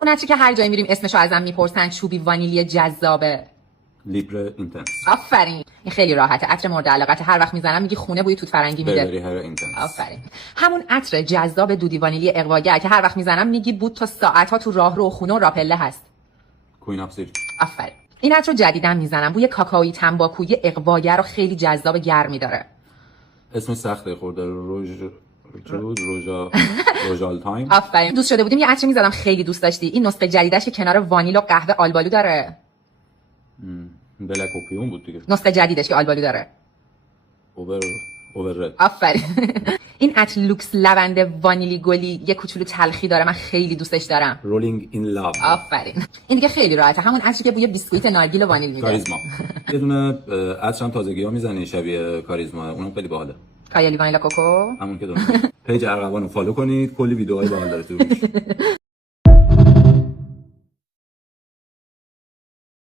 اون عطری که هر جایی میریم اسمشو ازم میپرسن، چوبی وانیلی جذابه. لیبره اینتنس. آفرین. این خیلی راحته، عطر مورد علاقت، هر وقت میزنم میگی خونه بوی توت فرنگی میده. بربری هر اینتنس. آفرین. همون عطر جذاب دودی وانیلی اقواگر که هر وقت میزنم میگی بود تا ساعت‌ها تو راهرو و خونه و راپله هست. کوین اپ سیلک. آفرین. این عطر رو جدیداً میزنم، بوی کاکائویی تنباکویی اقواگر رو خیلی جذاب گرمی داره. اسم سخته خورده. روژال تایم. آفرین. دوست شده بودیم یه عطر میزدم خیلی دوست داشتی. این نسخه جدیدش که کنار وانیل و قهوه آلبالو داره. بلک اوپیوم بود دیگه. نسخه جدیدش که آلبالو داره. اوور. آفرین. این عطر لوکس لونده وانیلی گلی یه کوچولو تلخی داره، من خیلی دوستش دارم. رولینگ این لاو. آفرین. این دیگه خیلی راحته، همون عطری که بوی بیسکویت نارگیل و وانیل میده. کاریزما. یه دونه عطرم تازگی‌ها میزنی شبیه کاریزما، اونم خیلی باحاله. کایلی وانیلا کوکو. همون که دونه. پیج ارغوان رو فالو کنید، کلی ویدیوهای باحال داره توش.